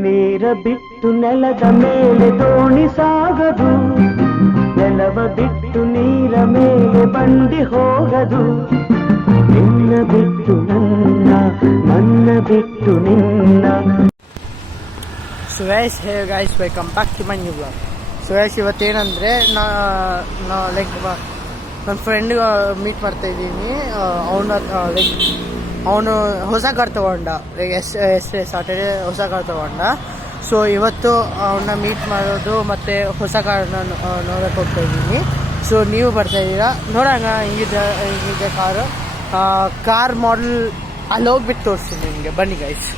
ನೀರ ಬಿಟ್ಟು ನೆಲದ ಮೇಲೆ ದೋಣಿ ಸಾಗದು, ನೆಲವ ಬಿಟ್ಟು ನೀರ ಮೇಲೆ ಬಂಡಿ ಹೋಗದು. ನಿನ್ನ ಬಿಟ್ಟು ನನ್ನ, ನನ್ನ ಬಿಟ್ಟು ನಿನ್ನ. So guys, hey guys, welcome back to my new blog. So guys, ಇವತ್ತೇನಂದರೆ ಲೈಕ್ ನನ್ನ ಫ್ರೆಂಡ್ ಮೀಟ್ ಮಾಡ್ತಾ ಇದ್ದೀನಿ. ಅವನು ಹೊಸ ಕಾರ್ ತೊಗೊಂಡ, ಲೈಕ್ ಎಸ್ಟೇ ಸಾಟರ್ಡೇ ಹೊಸ ಕಾರ್ ತೊಗೊಂಡ. ಸೊ ಇವತ್ತು ಅವನ್ನ ಮೀಟ್ ಮಾಡೋದು ಮತ್ತು ಹೊಸ ಕಾರ್ನ ನೋಡೋಕೆ ಹೋಗ್ತಾ ಇದ್ದೀನಿ. ಸೊ ನೀವು ಬರ್ತಾಯಿದ್ದೀರಾ, ನೋಡೋಣ ಹಿಂಗಿದೆ ಕಾರ್ ಮಾಡೆಲ್. ಅಲ್ಲಿ ಹೋಗ್ಬಿಟ್ಟು ತೋರಿಸ್ತೀನಿ ನಿಮಗೆ, ಬನ್ನಿ guys.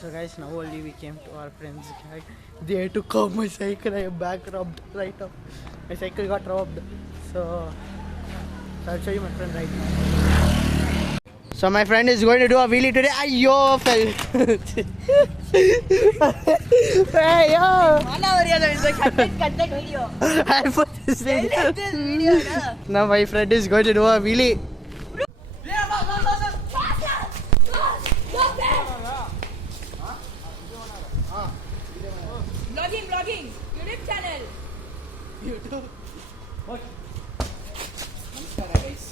So guys, now only we came to our friend's guy. They had to curb my cycle. I am back robbed right up. My cycle got robbed. So I'll show you my friend right now. So my friend is going to do a wheelie today. Ayyo, fell. Hey yo. Content video. I'll put this video. Now my friend is going to do a wheelie. Vlogging, YouTube channel. YouTube. What? Namaskar guys.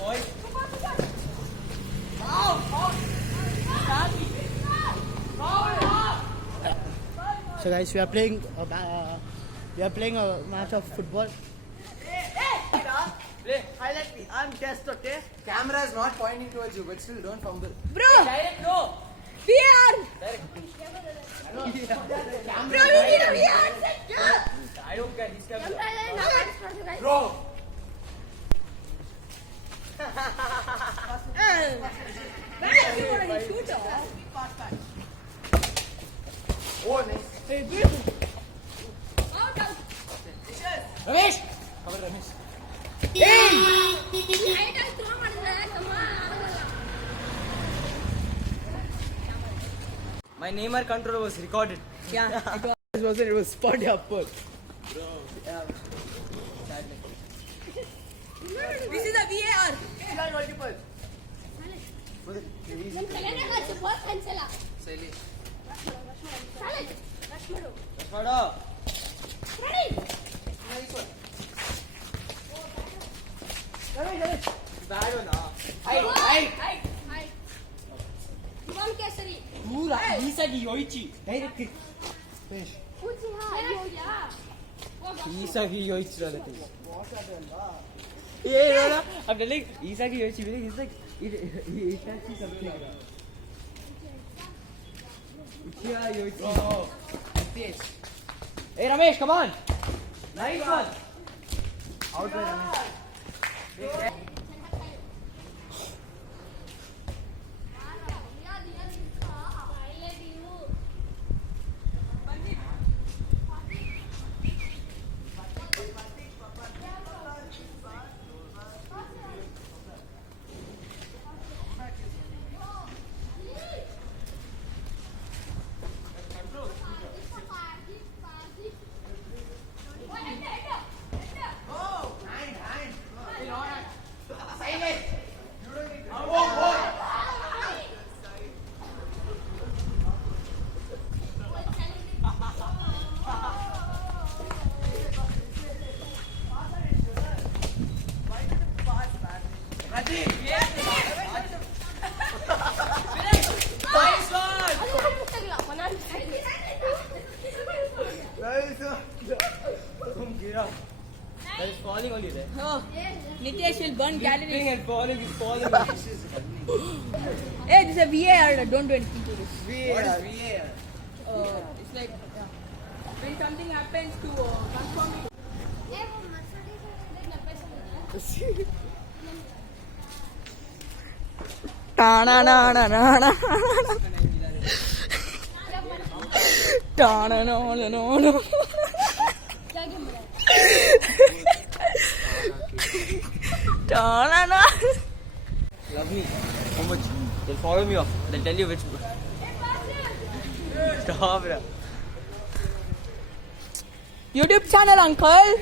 Boy. So guys, we are playing a match of football. Highlight me. I'm guest, okay? Camera is not pointing towards you, but still don't fumble. Bro. Direct, no. VR. Bro, you need a VR set. I don't care. He's camera. Bro. You want to shoot or? Oh, nice. Hey, beautiful. Out. Ramesh. Cover Ramesh. Hey. My Neymar control was recorded. Yeah, It was spotty upward. Bro. this is a VAR. Got multiple. Rashmado. Nice one. Ramesh. Bad one. Hi. Pura Isagi Yoichi. Direct kick. Finish. Isagi Yoichi relative. Yeah, no. I'm telling Isagi Yoichi. He's like it actually something. Uchiha Yoichi. Oh. Hey Ramesh, come on. Nice one. Out there Ramesh. That is falling only there. Oh, Nitesh will burn calories. And falling. Hey, this is a VAR. Don't do anything to this. What is VAR? It's like when something happens to confirm it. Love me. How much? They'll follow me off. They'll tell you which. Stop, bro. YouTube channel, uncle.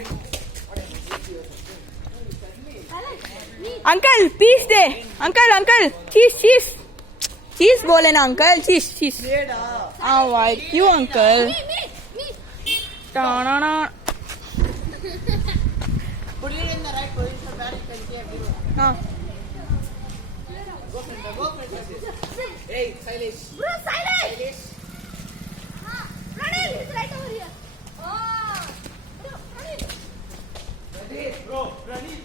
Uncle piece दे. Uncle cheese cheese बोले ना uncle. Cheese. हाँ भाई क्यों uncle. टाना. Put it in the right position where you can see everyone. हाँ. Go Printer. Hey, Silesh. Bro, silence! Pranil, he's right over here. Oh! Pranil! Bro, Pranil.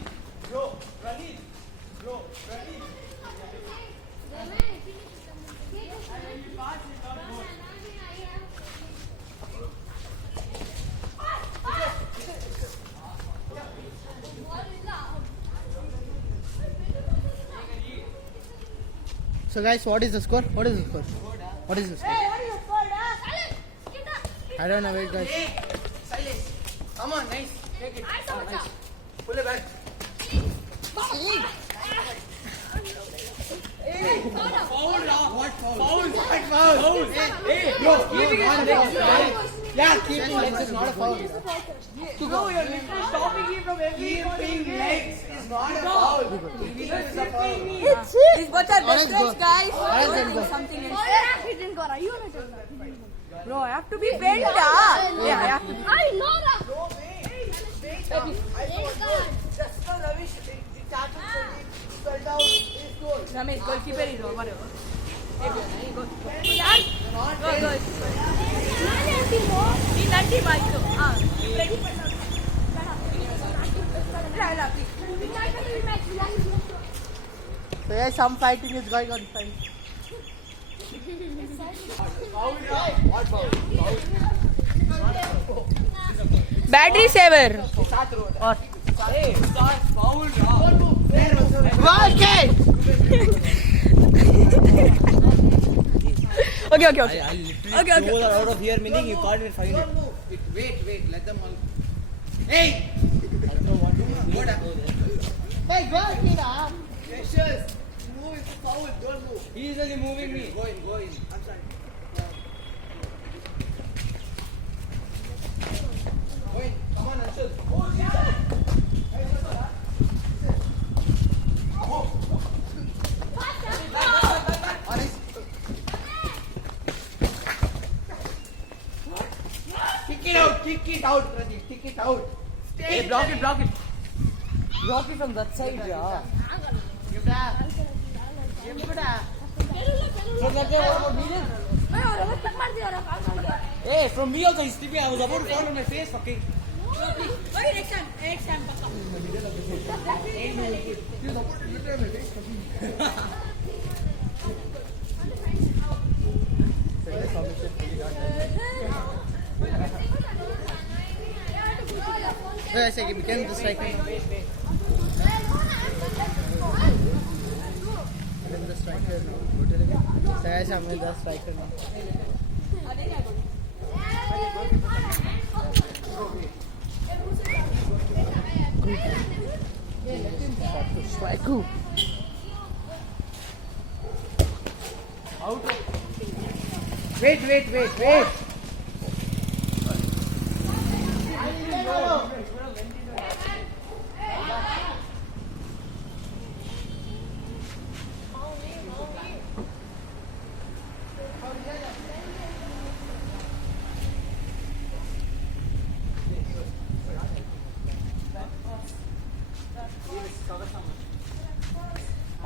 So guys, what is the score? What is the score? What is your score? Silence! Get up! I don't know. Wait, guys. Hey, Silesh. Come on, nice. Take it. I saw it. Pull it back. What foul? Hey, bro, keeping it. Yeah, keeping legs is not a foul. No, you're literally stopping him from keeping legs is not a foul. Keeping legs is a foul. These both are best friends, guys. Something else. He didn't go right. You want to tell me? Bro, I have to be friend. Yeah, I have to. I know that. No, wait. Just for Ravish, it started to fell down. It's goal. Ramesh, goalkeeper is over. Go. Nanti baik tu. Ready for now. So yeah, some fighting is going on. Fine. What foul? Battery saver. Hey, start foul. Okay. I'll literally roll out of here, meaning you can't even find it. Wait, let them all. Hey! What happened? Hey, go Kira. Precious! Move, it's a foul, don't move. He is only moving me. Go in. I'm sorry. Go in. Come on, Anshul. Oh, shit! Kick it out, Pradeep. Kick it out. Hey, block it. Block it from that side, yeah. From that side, what about me? Hey, from me also, he's sleeping. I was about to fall on my face, fucking. Next time. So I say, became the striker now. Became the striker now. So guys, I'm the striker now. Striker.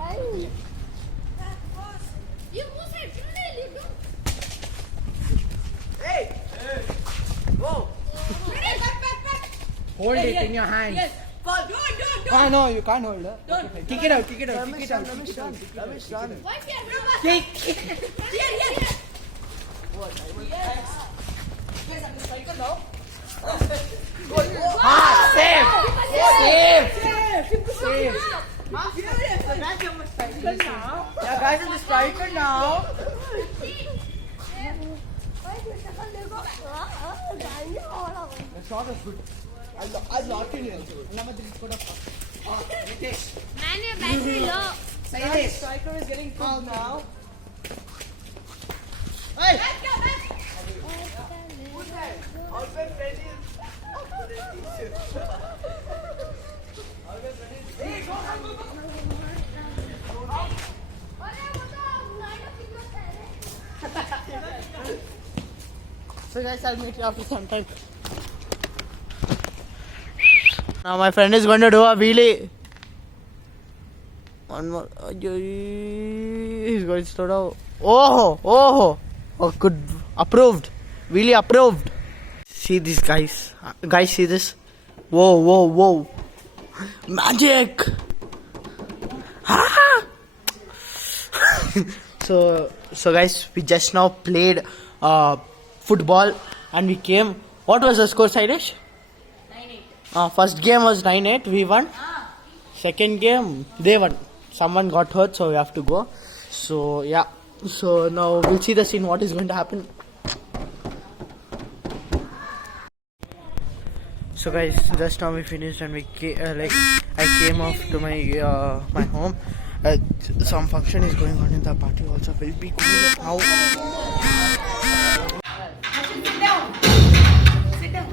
Wait. You move it. You do. Hey! Go! Hold it in your hands. Yes. Paul, don't. Ah, no, you can't hold it. Don't. Okay, kick it out. Why can't Kick it. Here. Ah, save! Yeah, guys, I'm the striker now. The shot was good. I'll lock in here. मैंने battery low. Silesh. Striker is getting fouled now. Hey, go. So guys, I'll meet you after some time. Now my friend is going to do a wheelie. One more. He's going to slow down. Oh, good. Approved. Wheelie approved. See this, guys. Guys, see this. Whoa. Magic. So guys, we just now played football and we came. What was the score, Saidesh? 9-8. First game was 9-8. We won. Second game, they won. Someone got hurt, so we have to go. So yeah. So now we'll see the scene. What is going to happen? So guys, just now we finished and we I came off to my my home. Some function is going on in the party also. Will be cool now. Sit down.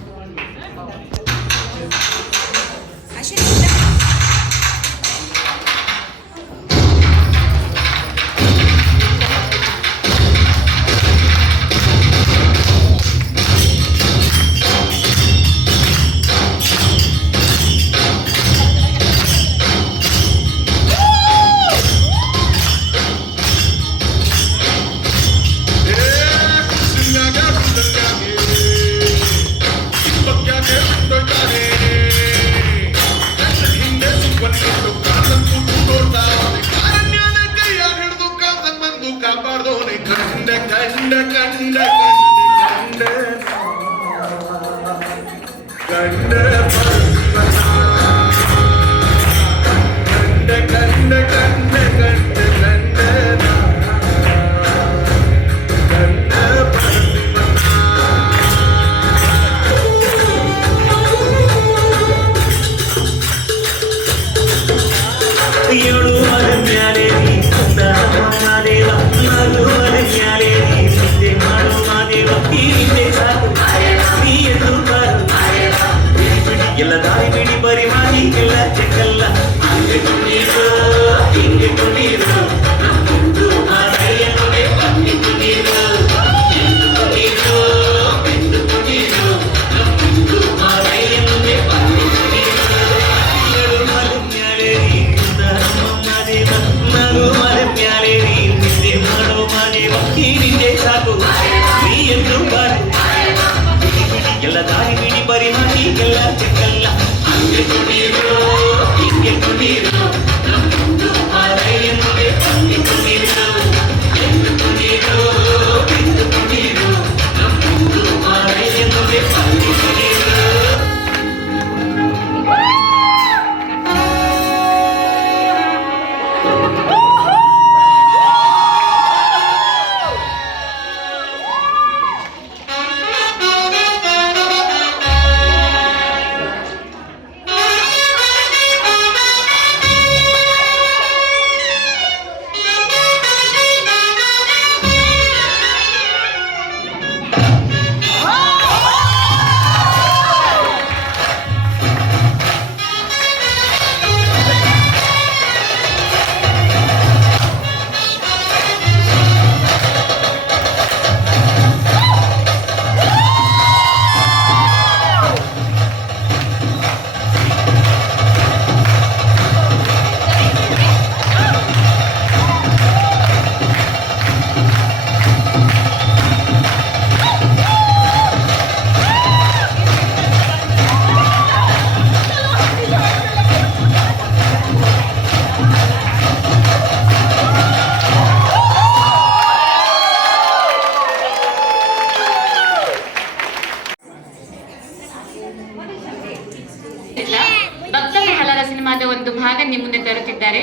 ಒಂದು ಭಾಗ ನಿಮ್ಮ ಮುಂದೆ ತರುತ್ತಿದ್ದಾರೆ.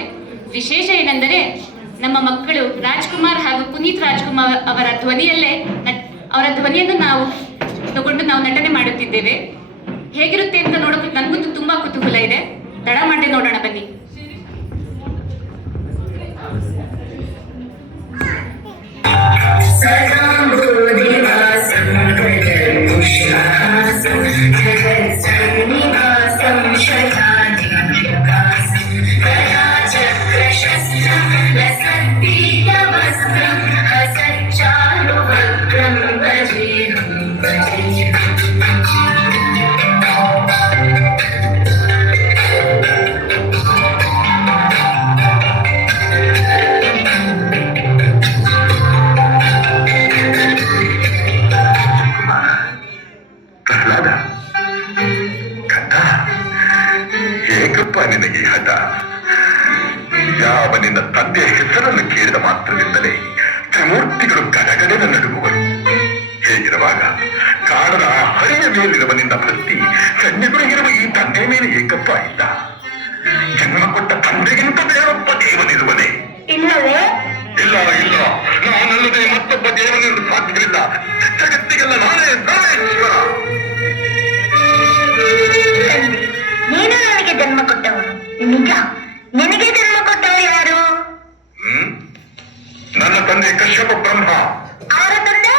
ವಿಶೇಷ ಏನೆಂದರೆ ನಮ್ಮ ಮಕ್ಕಳು ರಾಜ್ಕುಮಾರ್ ಹಾಗೂ ಪುನೀತ್ ರಾಜ್ಕುಮಾರ್ ಅವರ ಧ್ವನಿಯನ್ನು ನಾವು ತಗೊಂಡು ನಾವು ನಟನೆ ಮಾಡುತ್ತಿದ್ದೇವೆ. ಹೇಗಿರುತ್ತೆ ಅಂತ ನೋಡೋಕೆ ನನಗಂತೂ ತುಂಬಾ ಕುತೂಹಲ ಇದೆ. ತಡ ಮಾಡದೆ ನೋಡೋಣ ಬನ್ನಿ. ನಿನಗೆ ಹಠ? ಯಾವ ನಿನ್ನ ತಂದೆಯ ಹೆಸರನ್ನು ಕೇಳಿದ ಮಾತ್ರದಿಂದಲೇ ತ್ರಿಮೂರ್ತಿಗಳು ಗಡಗಡೆನ ನಡುಗುವರು. ಹೇಗಿರುವಾಗ ಕಾಣದ ಹರಿಯ ಮೇಲಿರುವ ನಿನ್ನ ಭಕ್ತಿ ಕಣ್ಣಿಗುರಿಗಿರುವ ಈ ತಂದೆ ಮೇಲೆ ಏಕಪ್ಪ ಇಲ್ಲ. ಜನ್ಮ ಕೊಟ್ಟ ತಂದೆಗಿಂತ ಬೇರೊಬ್ಬ ದೇವನಿರುವನೇ? ಇಲ್ಲವೇ? ಇಲ್ಲ ಇಲ್ಲ, ನಾನಲ್ಲದೆ ಮತ್ತೊಬ್ಬ ದೇವನಿರಲು ಸಾಧ್ಯವಿಲ್ಲ. ಜಗತ್ತಿಗೆಲ್ಲ ನಾನೇ ನಾನೇಶ್ವರ. ನೀನು ನನಗೆ ಜನ್ಮ ಕೊಟ್ಟವನು ನಿಜ. ನಿನಗೆ ಜನ್ಮ ಕೊಟ್ಟವರು ಯಾರು? ನನ್ನ ತಂದೆ ಕಶ್ಯಪ ಬ್ರಹ್ಮ. ಅವರ ತಂದೆ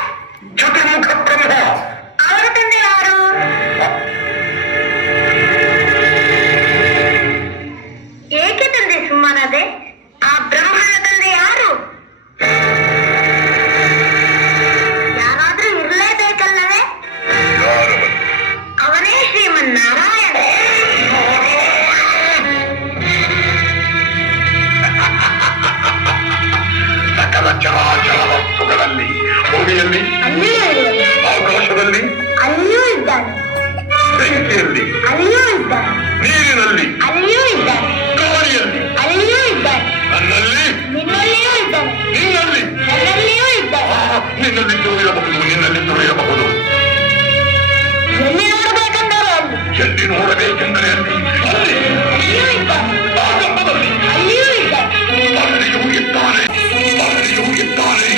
ಚತುರ್ಮುಖ ಬ್ರಹ್ಮ. ಅವರ ತಂದೆ ಯಾರು? ಏಕೆ ತಂದೆ ಸುಮ್ಮನಾದೆ? ಆ ಬ್ರಹ್ಮನ ತಂದೆ ಯಾರು? ಯಾರಾದ್ರೂ ಇರಲೇಬೇಕಲ್ಲವೇ? ಯಾರವನು? ಅವನೇ ಶ್ರೀಮನ್ನಾರಾಯಣ. ಸಕಲ ಚರಾಚರ ವಸ್ತುಗಳಲ್ಲಿ, ಭೂಮಿಯಲ್ಲಿ, ಅಲ್ಲಿಯೂ ಇರುವನು. ಆಕಾಶದಲ್ಲಿ, ಅಲ್ಲಿಯೂ ಇದ್ದಾನೆ. ಬೆಂಕಿಯಲ್ಲಿ, ಅಲ್ಲಿಯೂ ಇದ್ದಾನೆ. ನೀರಿನಲ್ಲಿ, ಅಲ್ಲಿಯೂ ಇದ್ದಾನೆ. ಗಾಳಿಯಲ್ಲಿ, ಅಲ್ಲಿಯೂ ಇದ್ದಾನೆ. ನನ್ನಲ್ಲಿ, ನಿನ್ನಲ್ಲಿಯೂ ಇದ್ದಾನೆ. ನಿನ್ನಲ್ಲಿ, ನನ್ನಲ್ಲಿಯೂ ಇದ್ದಾನೆ. ನಿನ್ನಲ್ಲಿದ್ದು ಇರಬಹುದು, ನಿನ್ನಲ್ಲಿದ್ದು ಇರಬಹುದು. ಎಲ್ಲಿ ನೋಡಬೇಕೆಂದರೆ ಅಲ್ಲಿ. ಎಲ್ಲಿ ನೋಡಬೇಕೆಂದರೆ ಅಲ್ಲಿ, ಅಲ್ಲಿ, ಅಲ್ಲಿಯೂ ಇದ್ದಾನೆ. ಆಗಮದಲ್ಲಿ, ಅಲ್ಲಿಯೂ ಇದ್ದಾನೆ. ಅಲ್ಲಿಯೂ ಇದ್ದಾನೆ, ಅಲ್ಲಿಯೂ ಇದ್ದಾನೆ.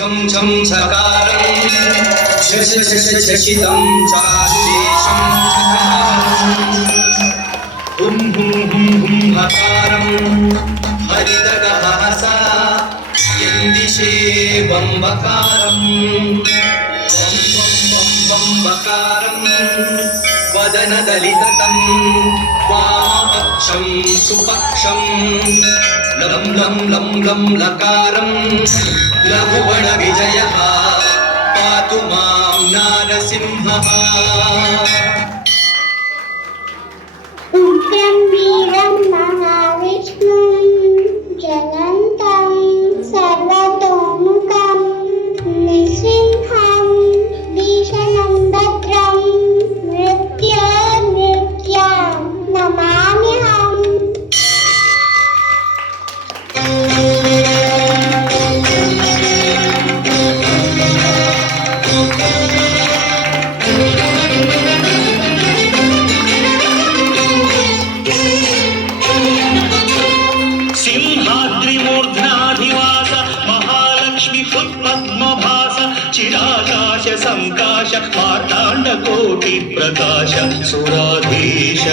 छम छम सकारं शशितं चाशेषं हुं हुं हुं हुं हकारं हरिदगहसा यन्दिशे बम्बकारं बं बं बं बम्बकारं वदनदलितं वामपक्षं सुपक्षं लं लं लं लं लकारं लघुगण विजयः पातु मां नारसिंहः उग्रं वीरं महाविष्णुं जलन्तं सर्वतोमुखं नृसिंहं भीषणं भद्रं मृत्युर्मृत्यां नमाम्यहम् सिंहाद्रिमूर्ध्नाधिवास महालक्ष्मी फुत्पद्मभास चिराकाश संकाश मार्ताण्डकोटि प्रकाश सुराधीश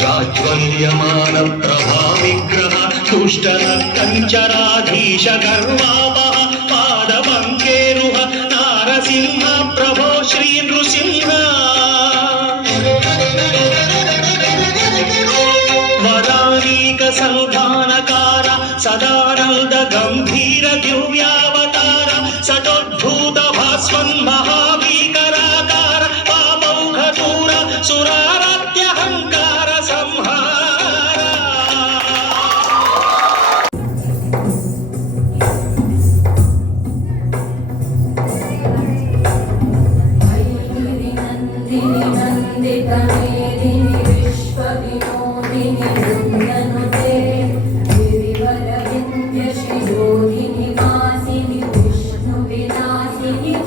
जाज्वल्यमान प्रभाविग्रह दुष्टन कंचराधीश गर्वापः पादपङ्केरुह नारसिंह प्रभो श्री नृसिंह वदानीक संधानकार सदानंद गंभीर दिव्यावतार सटोद्भूत भास्वन् महाभीकराकार पापौघदूर सुराराध्यहंकार संहार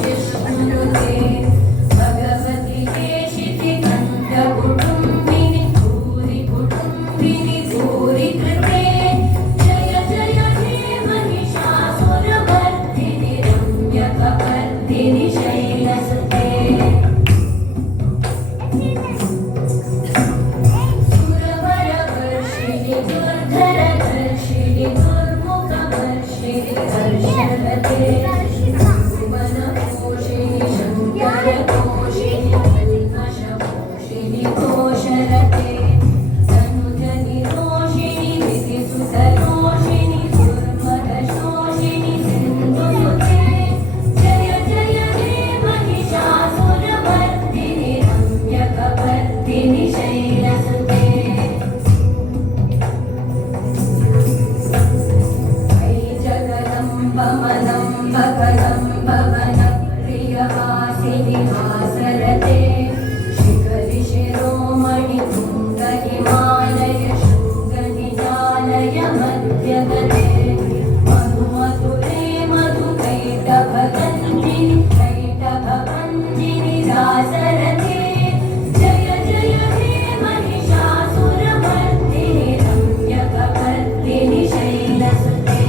विश्व सुरवर्धिनि शैलसुते सुरवरवर्षिणि दुर्धरधर्षिणि दुर्मुखवर्षिणि दर्शनते सुमनपोषिणि शङ्करपोषिणि कल्मषपोषिणि घोषरते तनुजनि रोषिणि विधिसुतरोषिणि दुर्मदशोषिणि सिन्धुसुते जय जय हे महिषासुरवर्धिनि रम्यकवर्धिनि शैलसुते वै जगदम्बमदम्बकदम्बवनप्रियवासिनि हासरते शिखरि शिरोमणि तुङ्गहिमालय शृङ्गनिजालय मध्यगते मधुमधुरे मधुकैटभगन्धिनि कैटभभञ्जिनि दासरते जय जय हे महिषासुरवर्धिनि रम्यकवर्धिनि शैलसुते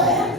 Money,